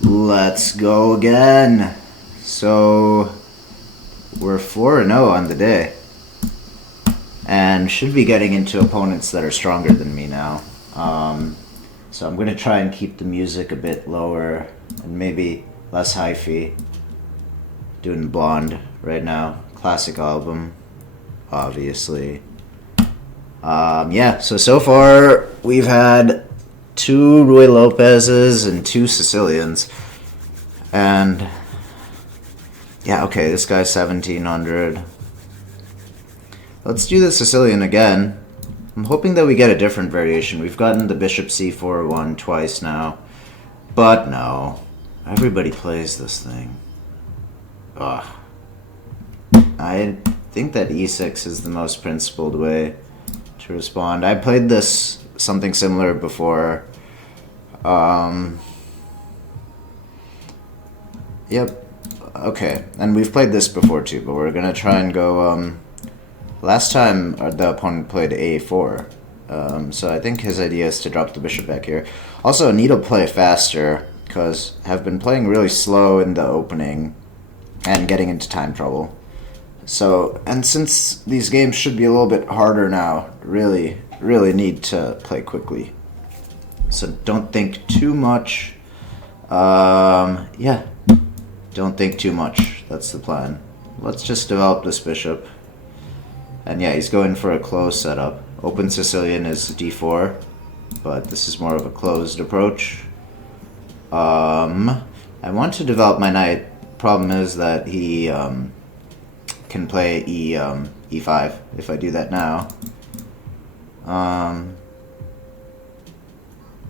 Let's go again. So, we're 4-0 on the day. And should be getting into opponents that are stronger than me now. So I'm going to try and keep the music a bit lower and maybe less hyphy. Doing Blonde right now. Classic album, obviously. So far we've had 2 Ruy Lopez's and 2 Sicilians. And yeah, okay, this guy's 1700. Let's do the Sicilian again. I'm hoping that we get a different variation. We've gotten the Bishop C4 one twice now. But no. Everybody plays this thing. Ugh. I think that E6 is the most principled way to respond. I played this something similar before. Yep. Okay. And we've played this before too, but we're gonna try and go, last time the opponent played A4. So I think his idea is to drop the bishop back here. Also, I need to play faster, because I've been playing really slow in the opening and getting into time trouble. So, and since these games should be a little bit harder now, really need to play quickly. So don't think too much. Yeah, don't think too much. That's the plan. Let's just develop this bishop. And yeah, he's going for a closed setup. Open Sicilian is d4, but this is more of a closed approach. I want to develop my knight. Problem is that he can play e5 if I do that now.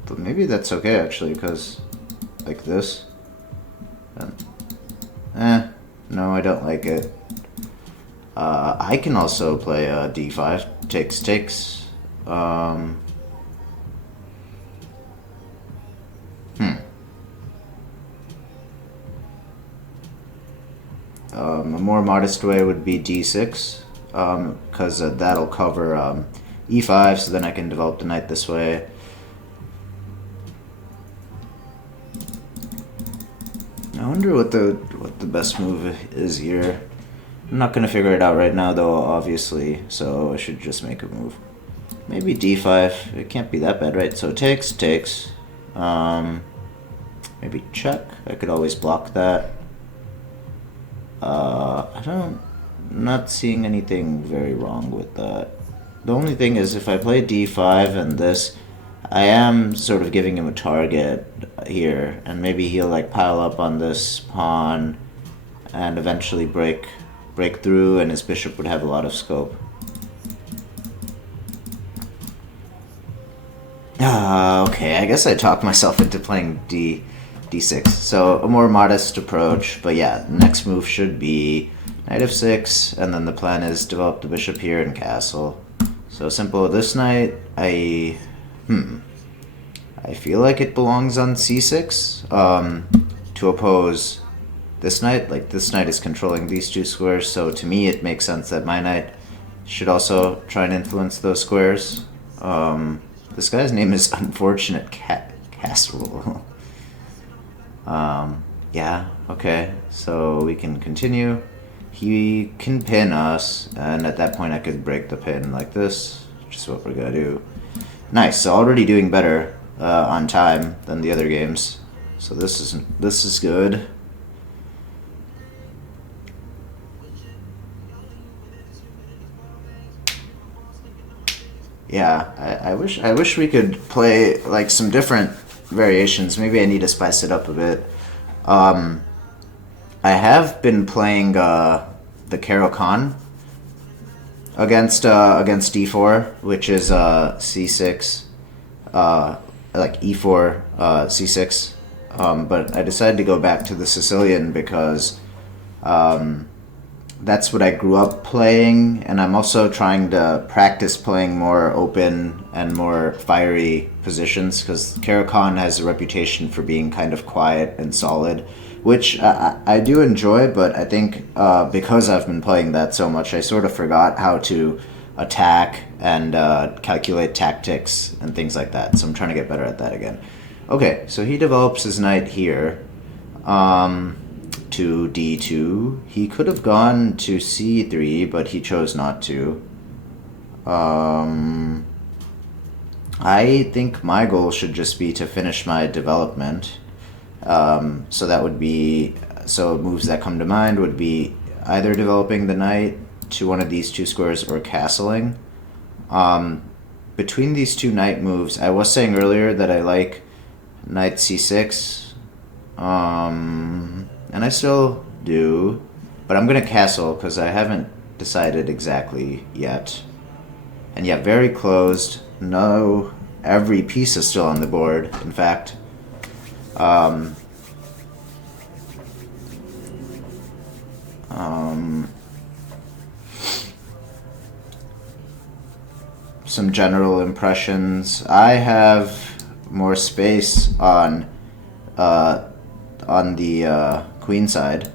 But maybe that's okay actually, because like this. No, I don't like it. I can also play d5. Takes. A more modest way would be d6, because that'll cover e5, so then I can develop the knight this way. I wonder what the best move is here. I'm not gonna figure it out right now though, obviously, so I should just make a move. Maybe d5. It can't be that bad, right? So takes. Maybe check. I could always block that. I'm not seeing anything very wrong with that. The only thing is if I play d5 and this, I am sort of giving him a target here, and maybe he'll like pile up on this pawn and eventually break through, and his bishop would have a lot of scope. Okay, I guess I talked myself into playing d6. So a more modest approach, but yeah, next move should be knight f6, and then the plan is develop the bishop here and castle. So simple. This knight, I feel like it belongs on c6 to oppose this knight. Like this knight is controlling these 2 squares, so to me it makes sense that my knight should also try and influence those squares. This guy's name is Unfortunate Casserole. Yeah, okay, so we can continue. He can pin us, and at that point I could break the pin like this, which is what we're gonna do. Nice, so already doing better on time than the other games. So this is good. Yeah, I wish we could play like some different variations. Maybe I need to spice it up a bit. I have been playing the Caro-Kann against d4, which is c6, like e4 c6. But I decided to go back to the Sicilian because that's what I grew up playing, and I'm also trying to practice playing more open and more fiery positions, because Caro-Kann has a reputation for being kind of quiet and solid, which I do enjoy, but I think because I've been playing that so much, I sort of forgot how to attack and calculate tactics and things like that, so I'm trying to get better at that again. Okay, so he develops his knight here. to d2. He could have gone to c3, but he chose not to. I think my goal should just be to finish my development. So that would be, so moves that come to mind would be either developing the knight to one of these two squares or castling. Between these two knight moves, I was saying earlier that I like knight c6, and I still do, but I'm gonna castle because I haven't decided exactly yet. And yeah, very closed. No, every piece is still on the board. In fact, some general impressions. I have more space on the queen side,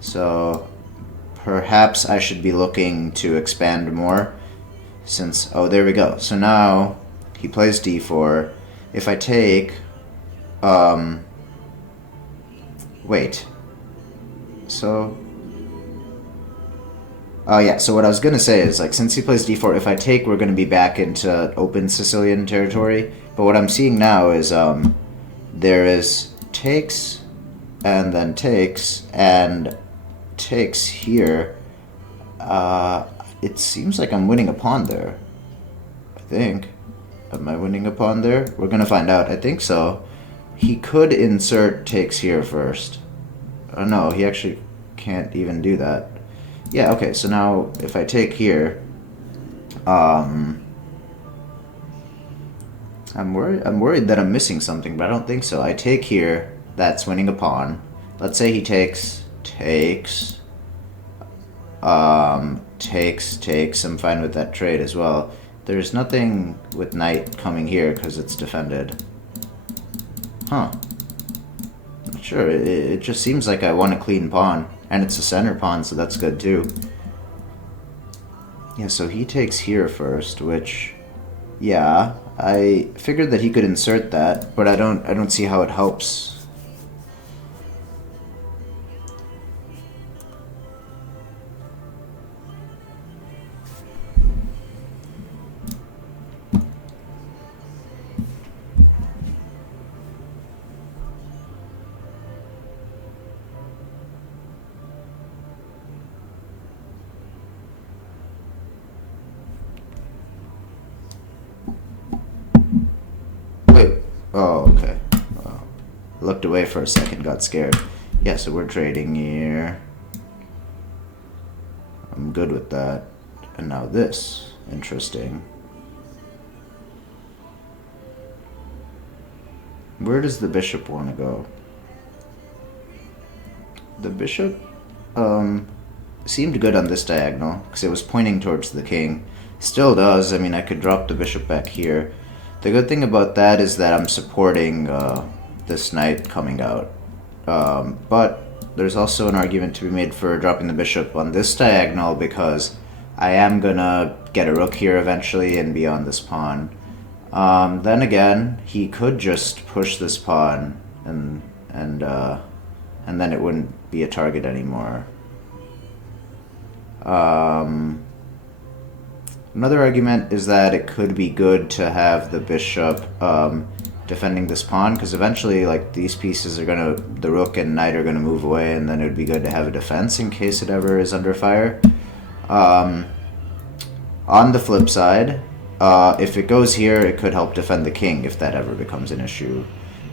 so perhaps I should be looking to expand more. Since, oh, there we go. So now he plays d4. If I take, wait. So, oh yeah, so what I was going to say is, like, since he plays d4, if I take, we're going to be back into open Sicilian territory. But what I'm seeing now is, there is takes, and then takes, and takes here. It seems like I'm winning a pawn there. I think. Am I winning a pawn there? We're gonna find out. I think so. He could insert takes here first. Oh no, he actually can't even do that. Yeah, okay, so now if I take here, I'm worried that I'm missing something, but I don't think so. I take here, that's winning a pawn. Let's say he takes, takes, takes. I'm fine with that trade as well. There's nothing with knight coming here because it's defended. Huh. Not sure. It just seems like I want a clean pawn. And it's a center pawn, so that's good too. Yeah, so he takes here first, which, yeah, I figured that he could insert that, but I don't see how it helps. Oh, okay. Looked away for a second, got scared. Yeah, so we're trading here. I'm good with that. And now this. Interesting. Where does the bishop want to go? The bishop seemed good on this diagonal because it was pointing towards the king. Still does. I mean, I could drop the bishop back here. The good thing about that is that I'm supporting this knight coming out. But there's also an argument to be made for dropping the bishop on this diagonal because I am gonna get a rook here eventually and be on this pawn. Then again, he could just push this pawn and then it wouldn't be a target anymore. Another argument is that it could be good to have the bishop defending this pawn, because eventually, like, these pieces are gonna, the rook and knight are gonna move away, and then it would be good to have a defense in case it ever is under fire. On the flip side, if it goes here, it could help defend the king if that ever becomes an issue.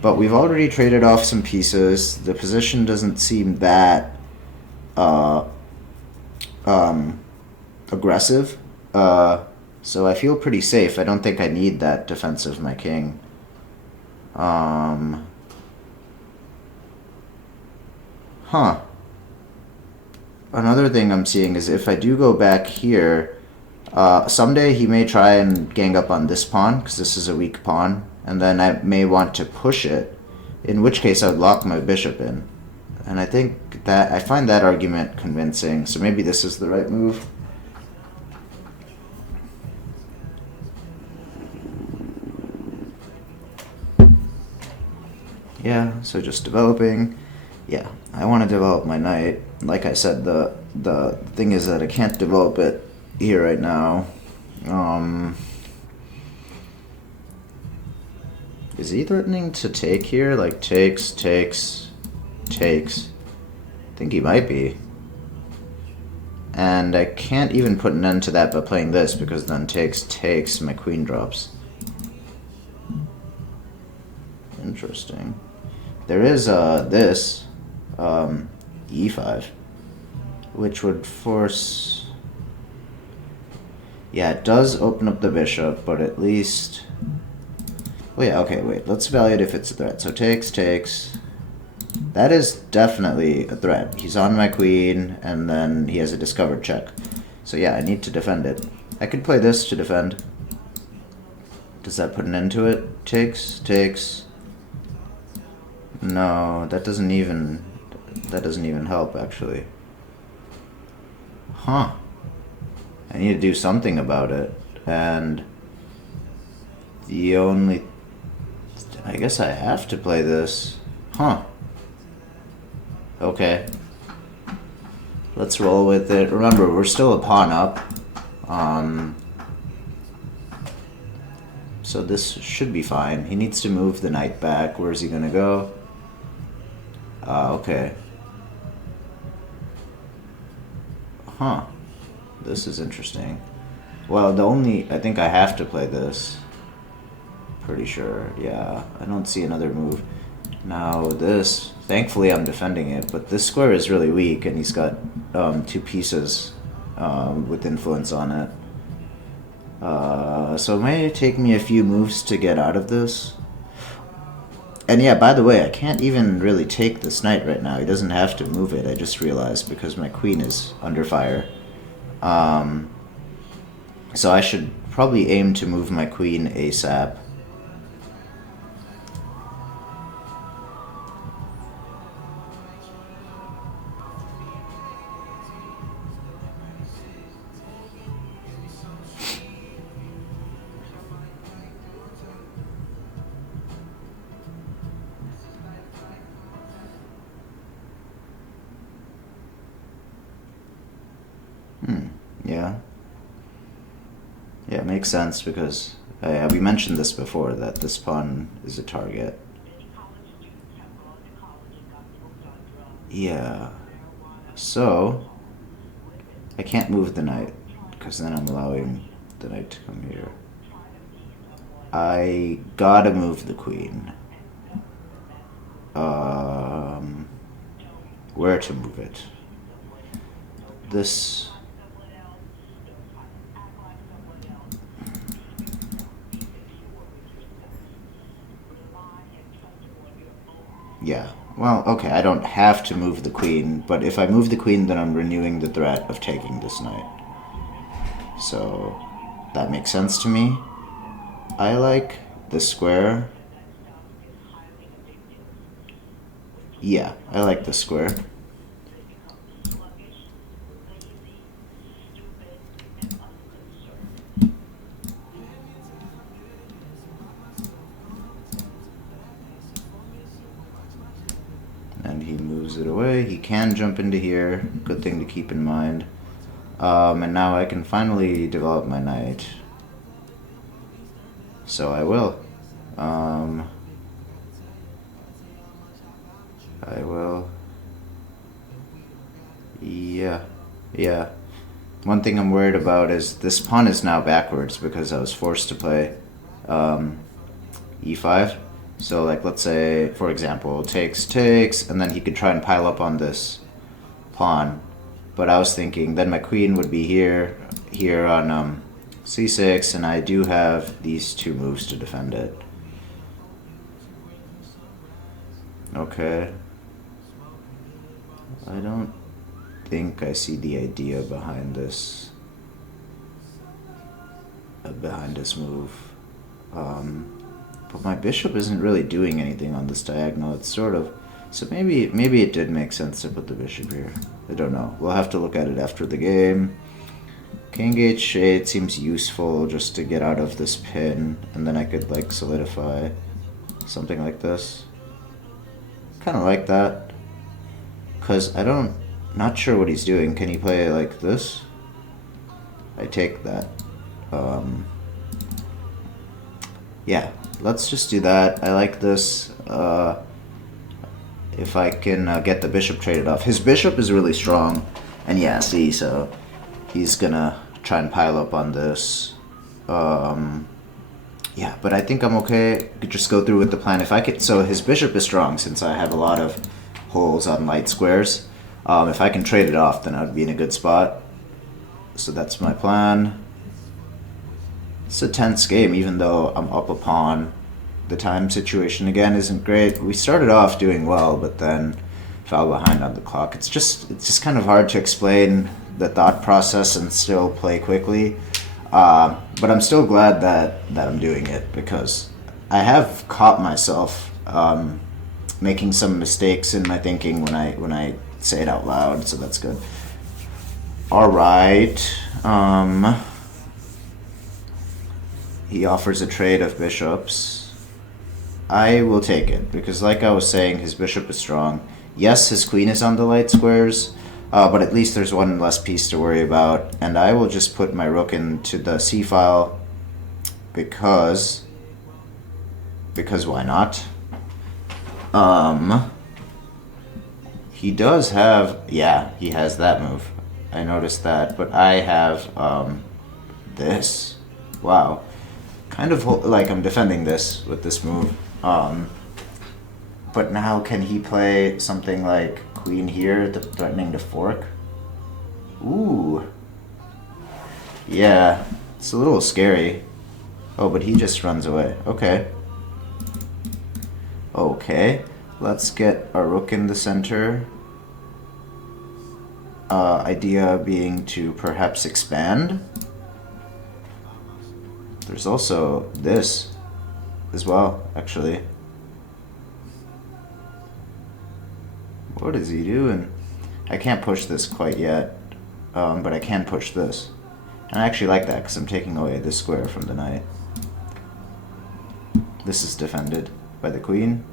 But we've already traded off some pieces. The position doesn't seem that aggressive. So I feel pretty safe. I don't think I need that defense of my king. Another thing I'm seeing is if I do go back here, someday he may try and gang up on this pawn, because this is a weak pawn, and then I may want to push it, in which case I would lock my bishop in. And I think that, I find that argument convincing, so maybe this is the right move. Yeah, so just developing. Yeah, I want to develop my knight. Like I said, the thing is that I can't develop it here right now. Is he threatening to take here? Like takes. I think he might be. And I can't even put an end to that by playing this, because then takes, my queen drops. Interesting. There is this e5, which would force. Yeah, it does open up the bishop, but at least. Oh yeah, okay, wait. Let's evaluate if it's a threat. So takes. That is definitely a threat. He's on my queen, and then he has a discovered check. So yeah, I need to defend it. I could play this to defend. Does that put an end to it? Takes. No, that doesn't even help, actually. Huh. I need to do something about it. And the only... I guess I have to play this. Huh. Okay. Let's roll with it. Remember, we're still a pawn up. So this should be fine. He needs to move the knight back. Where's he gonna go? Okay. Huh. This is interesting. Well, I think I have to play this. Pretty sure, yeah. I don't see another move. Now this, thankfully I'm defending it, but this square is really weak, and he's got two pieces with influence on it. So it may take me a few moves to get out of this. And yeah, by the way, I can't even really take this knight right now. He doesn't have to move it, I just realized, because my queen is under fire. So I should probably aim to move my queen ASAP. Yeah. Yeah, it makes sense, because we mentioned this before, that this pawn is a target. Yeah. So, I can't move the knight, because then I'm allowing the knight to come here. I gotta move the queen. Where to move it? This... Yeah. Well, okay, I don't have to move the queen, but if I move the queen, then I'm renewing the threat of taking this knight. So, that makes sense to me. I like the square. Yeah, I like the square. And he moves it away. He can jump into here. Good thing to keep in mind. And now I can finally develop my knight. So I will. I will. Yeah. One thing I'm worried about is this pawn is now backwards, because I was forced to play e5. So, like, let's say, for example, takes, and then he could try and pile up on this pawn. But I was thinking then my queen would be here on c6, and I do have these two moves to defend it. Okay. I don't think I see the idea behind this move. But my bishop isn't really doing anything on this diagonal. It's sort of... So maybe it did make sense to put the bishop here. I don't know. We'll have to look at it after the game. King h8 seems useful just to get out of this pin, and then I could, like, solidify something like this. Kind of like that. Because not sure what he's doing. Can he play like this? I take that. Yeah, let's just do that. I like this. If I can get the bishop traded off. His bishop is really strong. And yeah, see, so he's gonna try and pile up on this. Yeah, but I think I'm okay. Could just go through with the plan. If I could, so his bishop is strong since I have a lot of holes on light squares. If I can trade it off, then I would be in a good spot. So that's my plan. It's a tense game, even though I'm up a pawn. The time situation again isn't great. We started off doing well, but then fell behind on the clock. It's just kind of hard to explain the thought process and still play quickly. But I'm still glad that I'm doing it, because I have caught myself making some mistakes in my thinking when I say it out loud, so that's good. All right. He offers a trade of bishops. I will take it, because like I was saying, his bishop is strong. Yes, his queen is on the light squares, but at least there's one less piece to worry about. And I will just put my rook into the c-file, because why not? He does have, yeah, he has that move. I noticed that, but I have this. Wow. Kind of like I'm defending this with this move. But now can he play something like queen here, threatening to fork? Ooh. Yeah, it's a little scary. Oh, but he just runs away. Okay. Okay, let's get our rook in the center. Idea being to perhaps expand. There's also this as well, actually. What is he doing? I can't push this quite yet, but I can push this. And I actually like that, because I'm taking away this square from the knight. This is defended by the queen.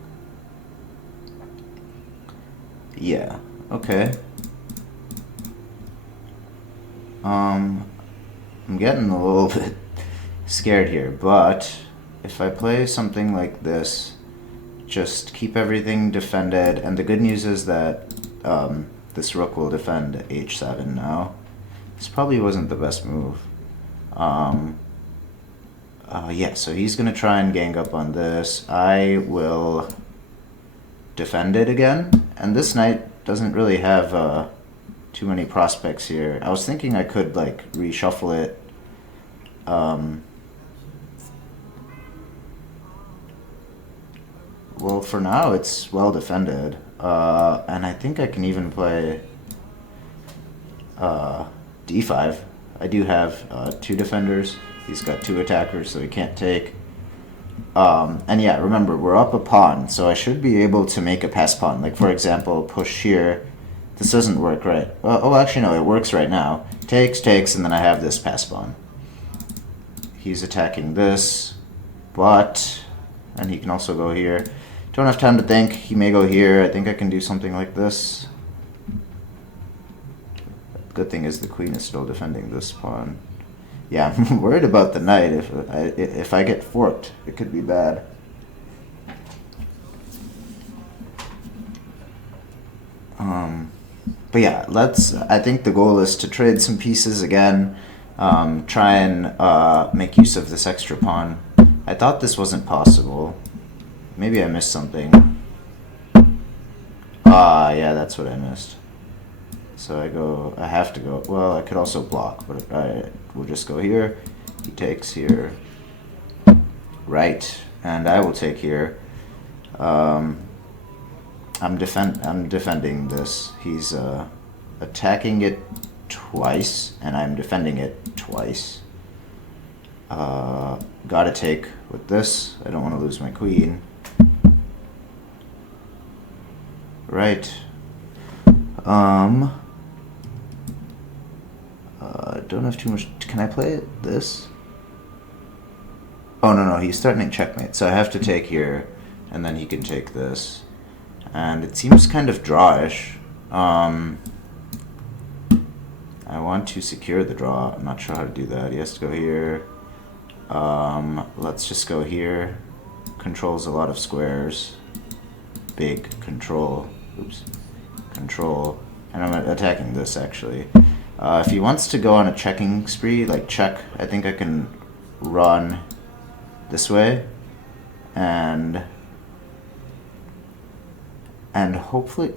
Yeah, okay. I'm getting a little bit scared here, but if I play something like this, just keep everything defended, and the good news is that this rook will defend h7 now. This probably wasn't the best move. Yeah, so he's gonna try and gang up on this. I will defend it again, and this knight doesn't really have too many prospects here. I was thinking I could like reshuffle it. Well, for now it's well defended, and I think I can even play d5. I do have 2 defenders. He's got 2 attackers, so he can't take. And yeah, remember, we're up a pawn, so I should be able to make a pass pawn. Like, for example, push here. This doesn't work, right? Oh, actually, no, it works right now. Takes, and then I have this pass pawn. He's attacking this, but... and he can also go here. Don't have time to think. He may go here. I think I can do something like this. Good thing is the queen is still defending this pawn. Yeah, I'm worried about the knight. If I get forked, it could be bad. But yeah, I think the goal is to trade some pieces again. Try and make use of this extra pawn. I thought this wasn't possible. Maybe I missed something. Yeah, that's what I missed. So I have to go, well, I could also block, but we'll just go here. He takes here. Right, and I will take here. I'm defending this. He's attacking it twice, and I'm defending it twice. Gotta take with this. I don't want to lose my queen. Right. Don't have too much. Can I play this? Oh, no, he's threatening checkmate, so I have to take here, and then he can take this. and it seems kind of drawish. I want to secure the draw. I'm not sure how to do that. He has to go here. Let's just go here. Controls a lot of squares. Big control. Oops. Control. And I'm attacking this, actually. If he wants to go on a checking spree, like check, I think I can run this way. And hopefully...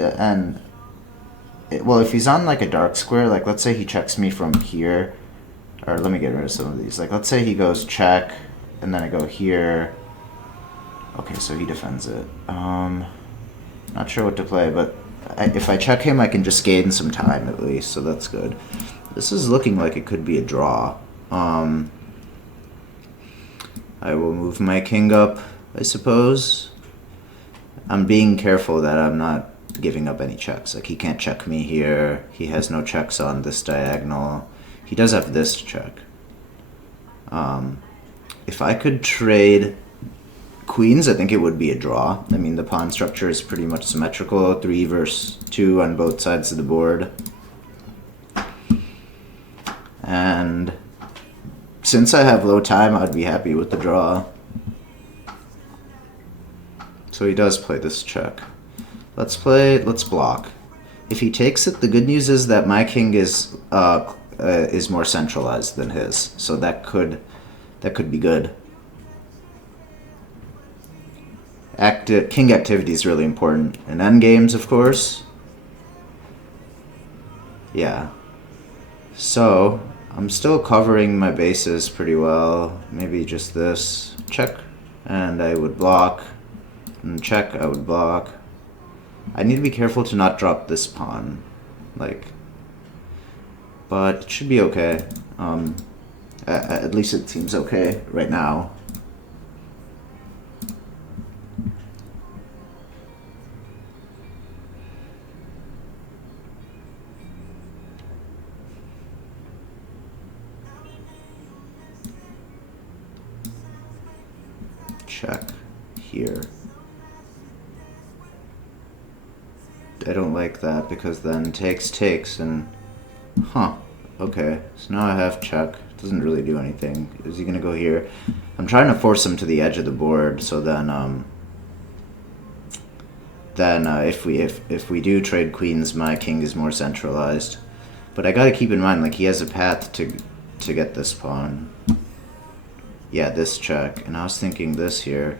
well, if he's on like a dark square, like let's say he checks me from here. Or let me get rid of some of these. Like let's say he goes check, and then I go here. Okay, so he defends it. Not sure what to play, but if I check him, I can just gain some time at least, so that's good. This is looking like it could be a draw. I will move my king up, I suppose. I'm being careful that I'm not giving up any checks. Like, he can't check me here. He has no checks on this diagonal. He does have this to check. If I could trade queens, I think it would be a draw. I mean, the pawn structure is pretty much symmetrical, 3 versus 2 on both sides of the board. And since I have low time, I'd be happy with the draw. So he does play this check. Let's block. If he takes it, the good news is that my king is more centralized than his, so that could be good. King activity is really important. In endgames, of course. Yeah. So, I'm still covering my bases pretty well. Maybe just this. Check. And I would block. And check, I would block. I need to be careful to not drop this pawn. Like... But it should be okay. At least it seems okay right now. Check here. I don't like that because then takes and... Huh. Okay. So now I have check. Doesn't really do anything. Is he gonna go here? I'm trying to force him to the edge of the board, so then if we do trade queens, my king is more centralized. But I gotta keep in mind, like, he has a path to get this pawn. Yeah, this check. And I was thinking this here.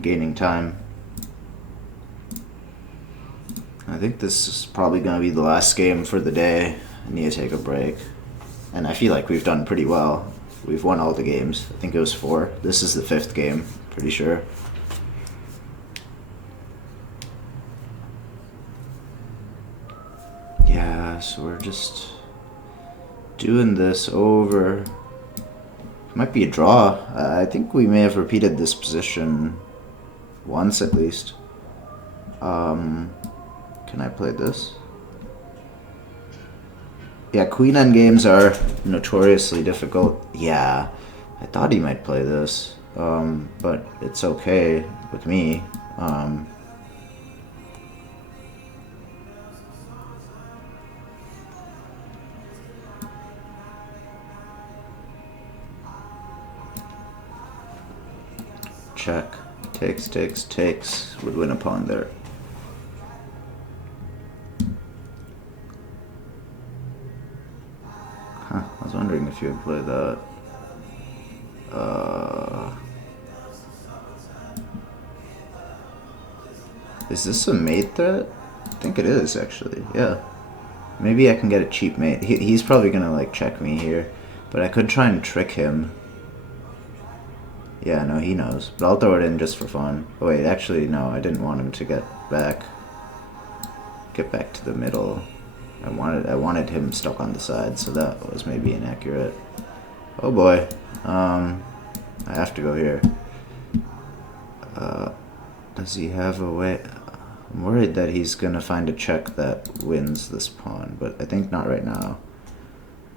Gaining time. I think this is probably going to be the last game for the day. I need to take a break. And I feel like we've done pretty well. We've won all the games. I think it was 4. This is the 5th game, pretty sure. Yeah, so we're just doing this over. It might be a draw. I think we may have repeated this position once at least. Can I play this? Yeah, queen endgames are notoriously difficult. Yeah, I thought he might play this, but it's okay with me. Check. Takes. Would win a pawn there. Huh, I was wondering if you would play that. Is this a mate threat? I think it is, actually. Yeah. Maybe I can get a cheap mate. He's probably gonna, like, check me here. But I could try and trick him. Yeah, no, he knows. But I'll throw it in just for fun. Oh, wait, actually, no, I didn't want him to get back to the middle. I wanted him stuck on the side, so that was maybe inaccurate. Oh boy. I have to go here. Does he have a way? I'm worried that he's gonna find a check that wins this pawn, but I think not right now.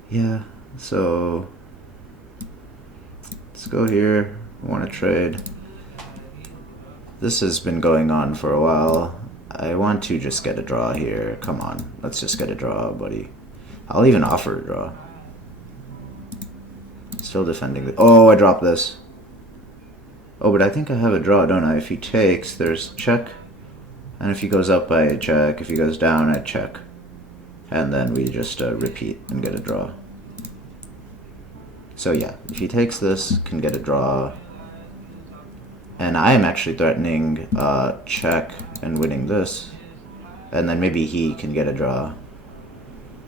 Yeah, so let's go here. I want to trade. This has been going on for a while. I want to just get a draw here. Come on, let's just get a draw, buddy. I'll even offer a draw. Still defending the... Oh, I dropped this. Oh, but I think I have a draw, don't I? If he takes, there's check. And if he goes up, I check. If he goes down, I check. And then we just repeat and get a draw. So yeah, if he takes this, can get a draw. And I am actually threatening check and winning this. And then maybe he can get a draw.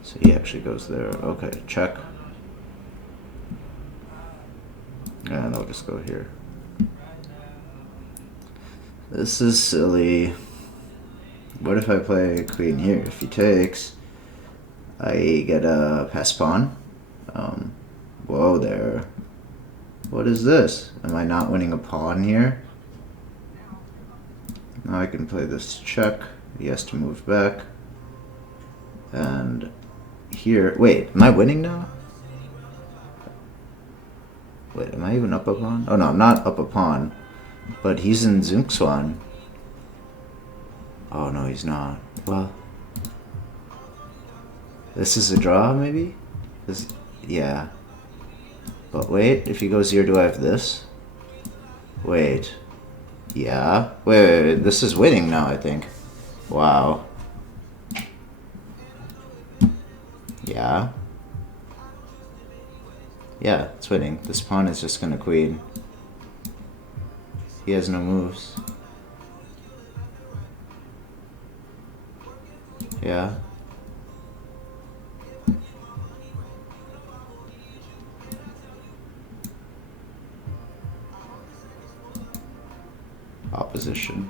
So he actually goes there. Okay, check. And I'll just go here. This is silly. What if I play queen here? If he takes, I get a pass pawn. Whoa there. What is this? Am I not winning a pawn here? Now I can play this check. He has to move back. And here, wait, am I winning now? Wait, am I even up a pawn? Oh no, I'm not up a pawn. But he's in Zugzwang. Oh no, he's not. Well, this is a draw, maybe? This, yeah. But wait, if he goes here, do I have this? Wait. Yeah. Wait, this is winning now, I think. Wow. Yeah. Yeah, it's winning. This pawn is just gonna queen. He has no moves. Yeah. Opposition.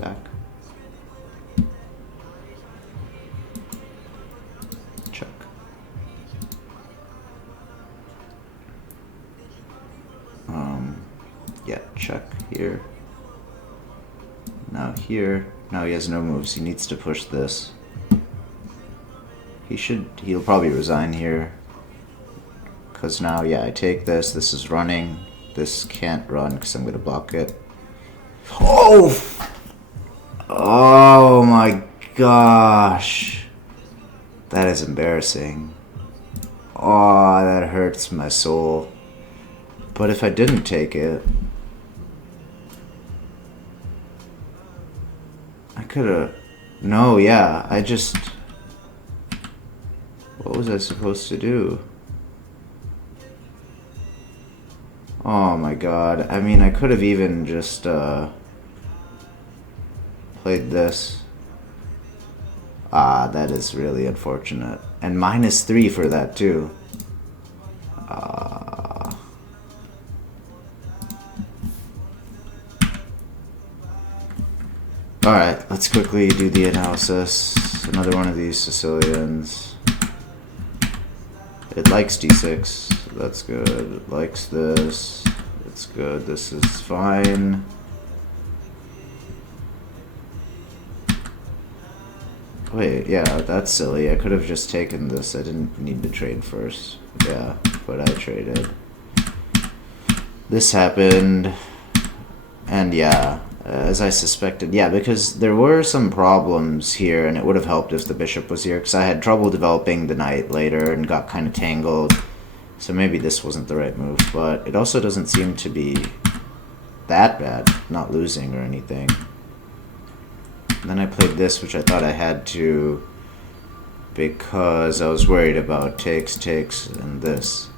Back. Check. Yeah, check here. Now here. Now he has no moves. He needs to push this. He'll probably resign here. Because now, yeah, I take this. This is running. This can't run because I'm going to block it. Oh! Oh my gosh. That is embarrassing. Oh, that hurts my soul. But if I didn't take it, I could have... No, yeah, I just... What was I supposed to do? Oh my god. I mean, I could have even just played this. Ah, that is really unfortunate. And -3 for that too. Alright, let's quickly do the analysis. Another one of these Sicilians. It likes d6. That's good. It likes this. It's good. This is fine. Wait, yeah, that's silly. I could have just taken this. I didn't need to trade first. Yeah, but I traded. This happened. And yeah, as I suspected. Yeah, because there were some problems here, and it would have helped if the bishop was here, because I had trouble developing the knight later and got kind of tangled. So maybe this wasn't the right move, but it also doesn't seem to be that bad, not losing or anything. And then I played this, which I thought I had to because I was worried about takes, and this.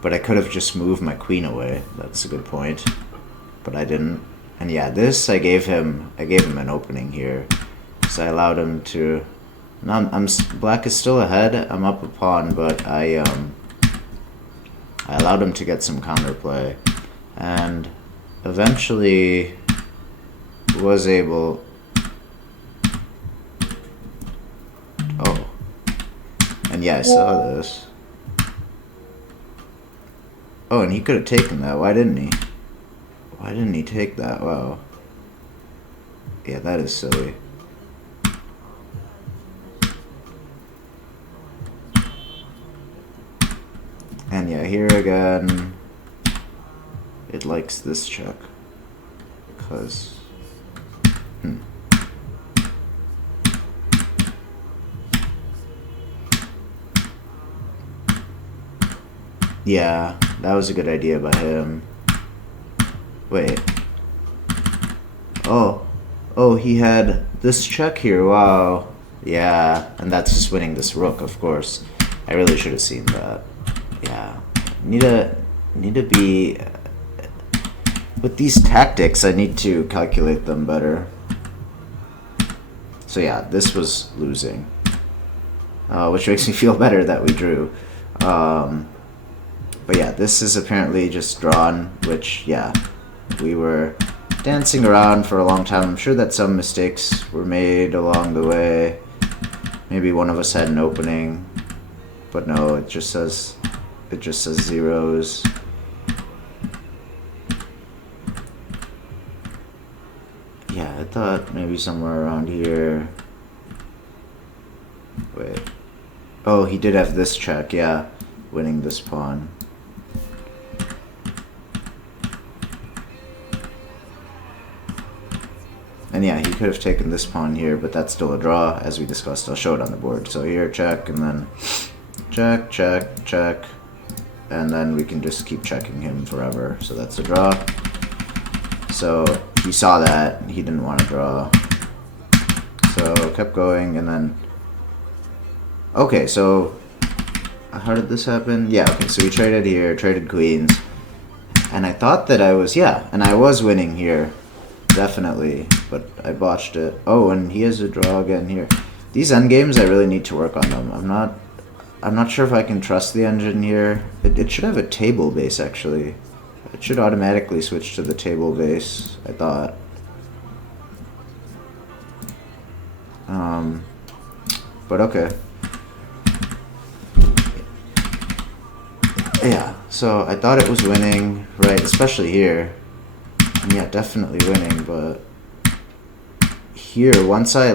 But I could have just moved my queen away. That's a good point. But I didn't. And yeah, this I gave him an opening here. So I allowed him to... Now black is still ahead. I'm up a pawn, but I allowed him to get some counterplay. And eventually was able... Oh. And yeah, I saw this. Oh, and he could have taken that. Why didn't he? Why didn't he take that? Wow. Yeah, that is silly. And yeah, here again, it likes this check. Because... Yeah, that was a good idea by him. Wait. Oh, he had this check here. Wow. Yeah, and that's just winning this rook, of course. I really should have seen that. Yeah. Need to be... With these tactics, I need to calculate them better. So yeah, this was losing. Which makes me feel better that we drew. But yeah, this is apparently just drawn, which, yeah, we were dancing around for a long time. I'm sure that some mistakes were made along the way. Maybe one of us had an opening, but no, it just says zeros. Yeah, I thought maybe somewhere around here. Wait. Oh, he did have this check, yeah, winning this pawn. And yeah, he could have taken this pawn here, but that's still a draw, as we discussed. I'll show it on the board. So here, check, and then check, check, check. And then we can just keep checking him forever. So that's a draw. So he saw that. He didn't want to draw. So kept going, and then... Okay, so how did this happen? Yeah, okay, so we traded here, traded queens. And I thought that I was... Yeah, and I was winning here. Definitely, but I botched it. Oh, and he has a draw again here. These endgames, I really need to work on them. I'm not sure if I can trust the engine here. It should have a table base, actually. It should automatically switch to the table base, I thought. But okay. Yeah, so I thought it was winning, right, especially here. Yeah, definitely winning, but here, once I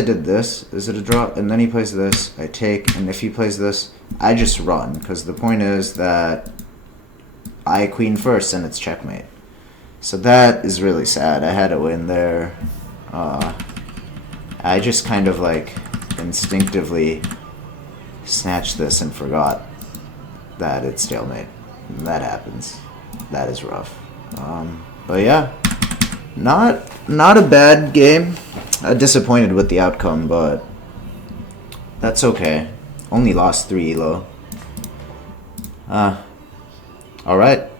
did this, is it a draw? And then he plays this, I take, and if he plays this, I just run, because the point is that I queen first and it's checkmate. So that is really sad. I had a win there. I just kind of like instinctively snatched this and forgot that it's stalemate. And that happens. That is rough. But yeah, not a bad game. Disappointed with the outcome, but that's okay. Only lost 3 ELO. Alright.